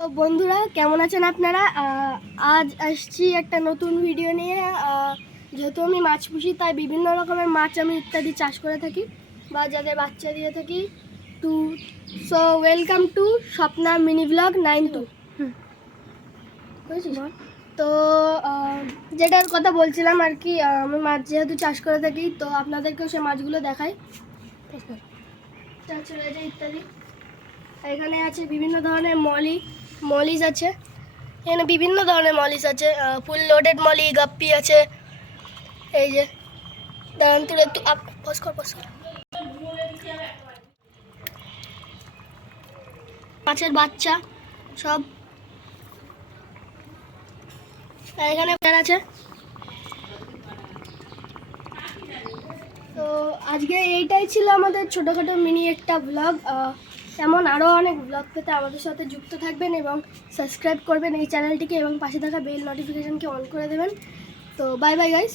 তো বন্ধুরা কেমন আছেন আপনারা? আজ আসছি একটা নতুন ভিডিও নিয়ে। যেহেতু আমি মাছ পুষি, তাই বিভিন্ন রকমের মাছ আমি ইত্যাদি চাষ করে থাকি বা যাদের বাচ্চা দিয়ে থাকি। To so welcome to Swapna mini blog 9-2। বুঝেছিস? তো যেটার কথা বলছিলাম আর কি, আমি মাছ যেহেতু চাষ করে থাকি, তো আপনাদেরকেও সে মাছগুলো দেখাই। চলে যায় ইত্যাদি। এখানে আছে বিভিন্ন ধরনের মলিজ আছে। এখানে বিভিন্ন ধরনের মলিজ আছে, ফুল লোডেড মলি, গাপ্পি আছে। এই যে দাঁড়ান, তুলে একটু পজ কর। মাছের বাচ্চা সব এখানে আছে। তো আজকে এইটাই ছিল আমাদের ছোটোখাটো মিনি একটা ব্লগ। এমন আরও অনেক ব্লগ পেতে আমাদের সাথে যুক্ত থাকবেন এবং সাবস্ক্রাইব করবেন এই চ্যানেলটিকে এবং পাশে থাকা বেল নোটিফিকেশানকে অন করে দেবেন। তো বাই বাই গাইস।